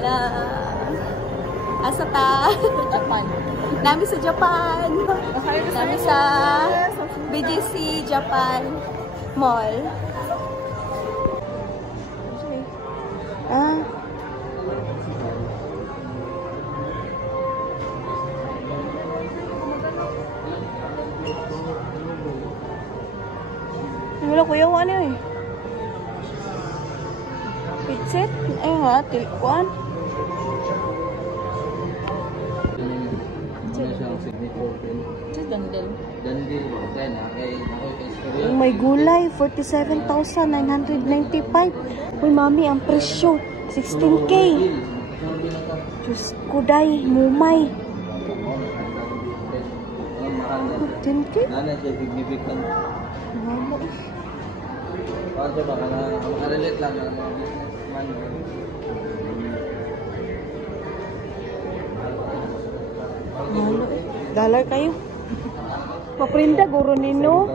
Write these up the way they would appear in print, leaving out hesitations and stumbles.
Hala. Asa ta? Japan. Nami sa Japan. Nami sa BGC Japan Mall. Ah. Wala kuya, ano eh. Pitset? Ay nga, tilkuan. Oh, may gulay, 47,995. Uy, mami, ang presyo, 16K. Diyos ko, day, mumay. 10K? Mama, dollar kayo. Maprinda, guro nino.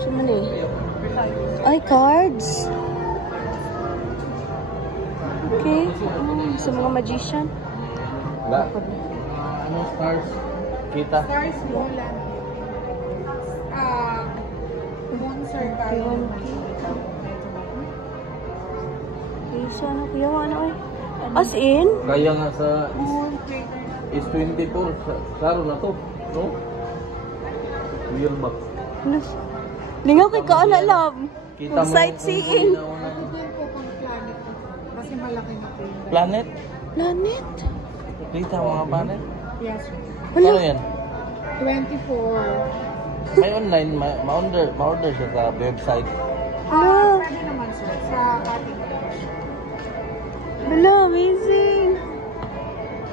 Saan eh? Ay, cards. Okay. Sa mga magician. Ano stars? Kita? Stars Roland. Monster card. Ano kuya, ano eh? As in? Kaya nga sa is 24. Saro na to. No? Real box. Lingaw kay kaala love. Kita mo sightseeing. Kasi malaki na po. Planet? Planet? Kita mga planet? Yes. Ano yan? 24. May online, ma-order siya sa website. Pwede naman sir. Sa ating. Hello, amazing.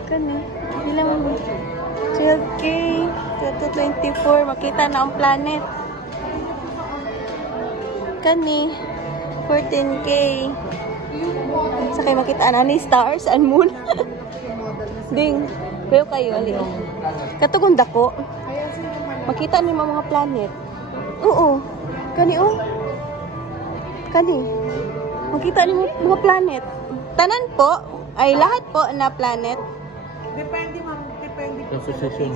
Kani, bilang mo. 12K, 24, makita na ang planet. Kani, 14K. Sa kayo makita na ni stars and moon. Ding, kayo ali. Katugong dako. Makita ni mga planet. Oo. Kani oh. Kani. Makita ni mga planet. Tanan po, ay lahat po na planet. Depende ma'am, depende po sa Position.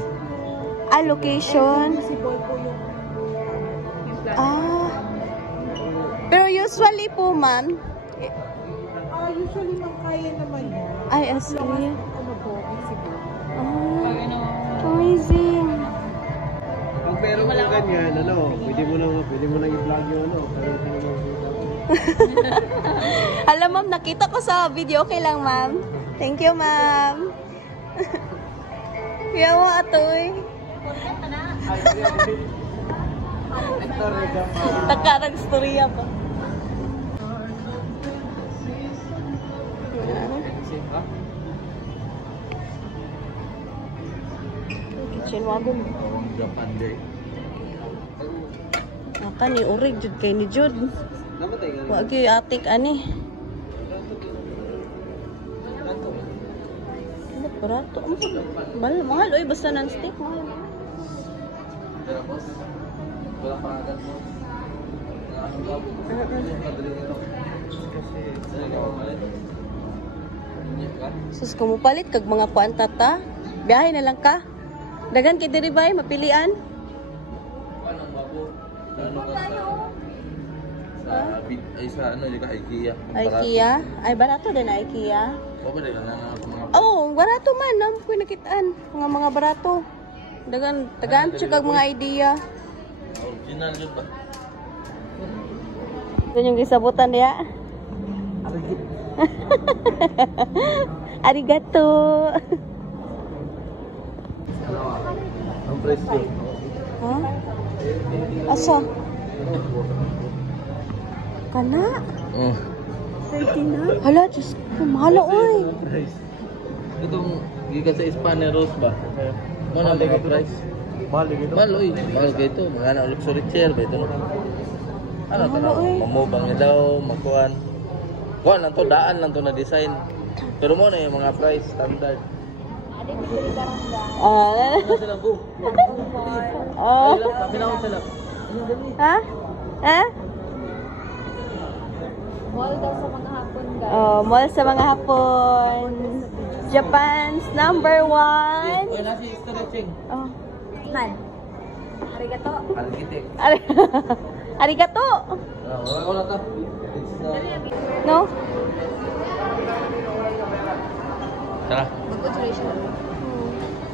Location. possible po yung Ah. Pero usually po, ma'am. usually ma'am kaya naman yun. Ay, as in. Ano po, possible. Amazing. Pag meron mo ganyan, pwede mo nang i-vlog yung Alam, ma'am, nakita ko sa video. Okay lang, ma'am. Thank you, ma'am. Yawa, atoy. Takarang storya pa. Kitchen wagon. Japan day. Maka ni urig jud kay ni Jud. Wa gyud atik ani. Ano barato? Mahal oy basta non-stick mahal. Wala pa agad mo. Sus kamo palit kag mga kuanta ta. Biyahe na lang ka. Dagan kay diri bay mapilian. Anong babo? Ano ka sa ano ka IKEA? IKEA? Ay barato din IKEA. O ba din mga Oh, barato man nam ko nakitaan. Mga barato. Dagan kag mga idea. original yun ba? Ito yung gisabutan niya. Arigato. Ang presyo. Ha? Asa? Kana? Oh. 30 na? Hala, Diyos ko, mahala oy. Price. Itong gikan sa Spaneros ba? Mo na mga price. Mahal din ito. Mahal oy. Mahal kayo ito. Mga na luxury chair ba ito? Ano ito na? Mamubang niya daw, makuhan. Kuhan lang to, daan lang to na design. Pero mo na yung mga price, standard. Ah. Ano sila po? Oh. Pinakon sila. Ha? Ha? Mall daw sa mga hapon, guys. Oh, mall sa mga hapon. Japan's number 1. Uy, nasi stretching. Oh. Man. Arigato. Algitik. Arigato. Wala to. No? Tara. Mag-conjuration.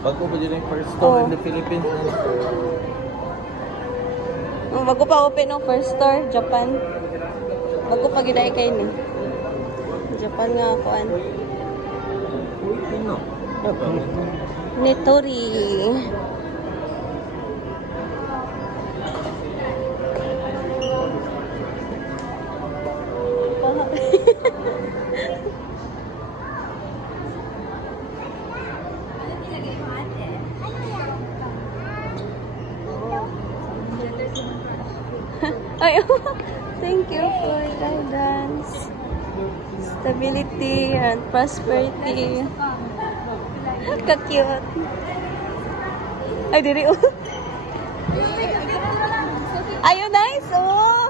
Bago ba dyan yung first store in the Philippines? Bago pa open ng first store, Japan. Bago pa giday kay ni. Japan nga kuan. Pino. Nitori. Ay, thank you for guidance, stability, and prosperity. Ka-cute. Ay, diri. Ayun, nice. Oh.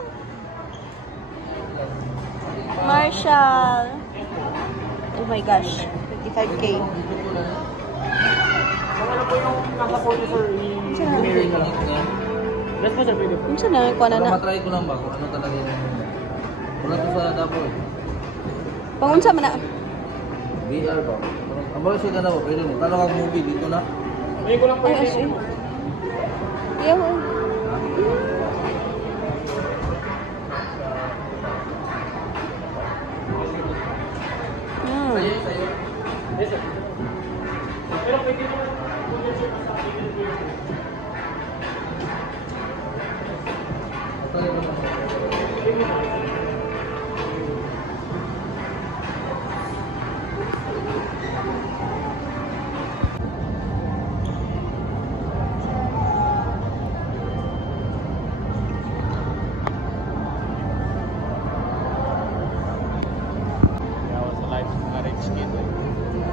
Marshall. Oh my gosh. 25K. Ano po yung nasa photo, sir? Yes po, sir. Pwede po. Ano siya na? Kuha na na. Matry ko lang ba kung ano talaga yung... Wala to sa Davao eh. Pangunsa man na. VR ba? Ang bala siya na ba? Pwede mo. Talo kang movie dito na. May ko lang po Ay, yung asin. Yaw. Sa'yo, sa'yo. Yes, sir. Pero pwede mo Matry ko lang. sa live marriage kit.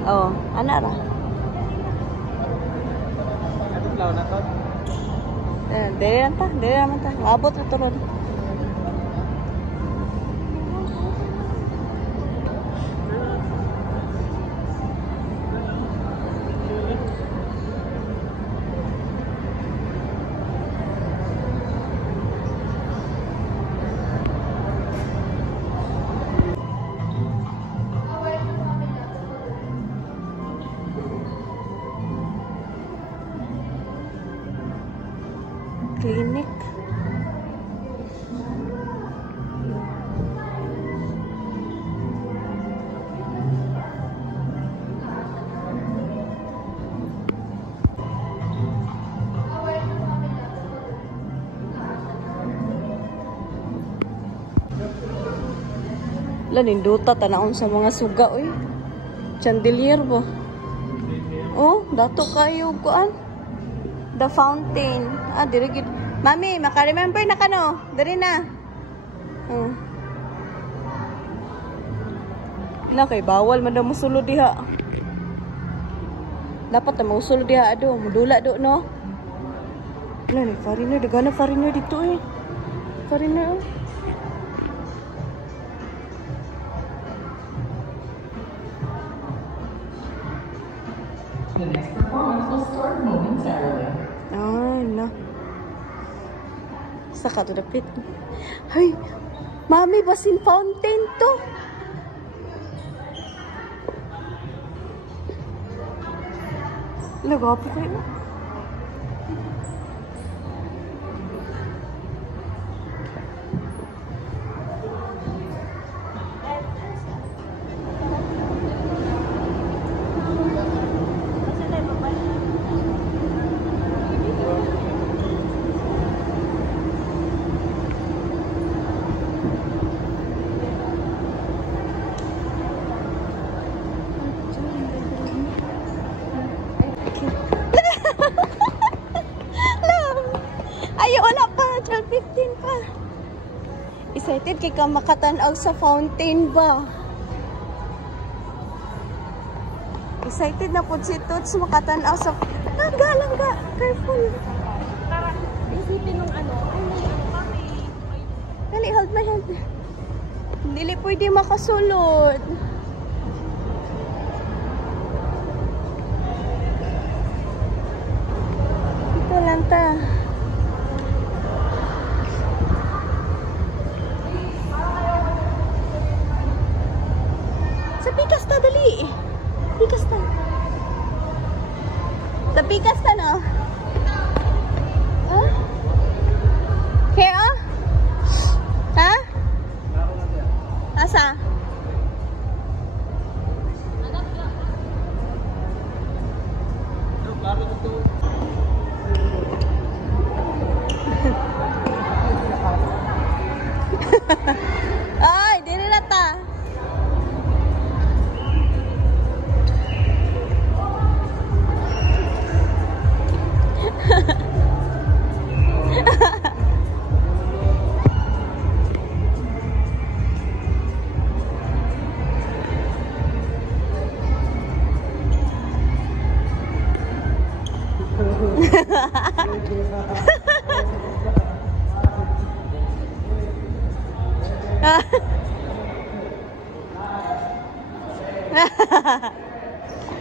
Oh, ana ra. Anong lao na to? Dere lang ta. Dere naman ta. Abot na turun. Clinic. Ninduta tanaon sa mga suga oy. Chandelier ba? Oh, dato kayo kuan. The fountain. Ah, diri gid. Mami, maka-remember na kano? Diri na. Na kay bawal man daw musulod diha. Dapat na musulod diha ado, mudula do no. Ni foreigner, dagana foreigner dito eh. Foreigner. Oh. The next performance will start momentarily. Ay, na. Saka to dapit. Hay, mami, basin fountain to. Lagapo kayo. Excited kay ka makatanaw sa fountain ba? Excited na po si Toots makatanaw sa... Langga, careful. Isipin nung ano, ay may Dili pwede makasulod. Ito lang ta. Sa pikas ta, dali. Pikas ta. Sa pikas ta, no? Huh? Here, oh? Ha? Asa? Ay, dili na ta.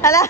Hala.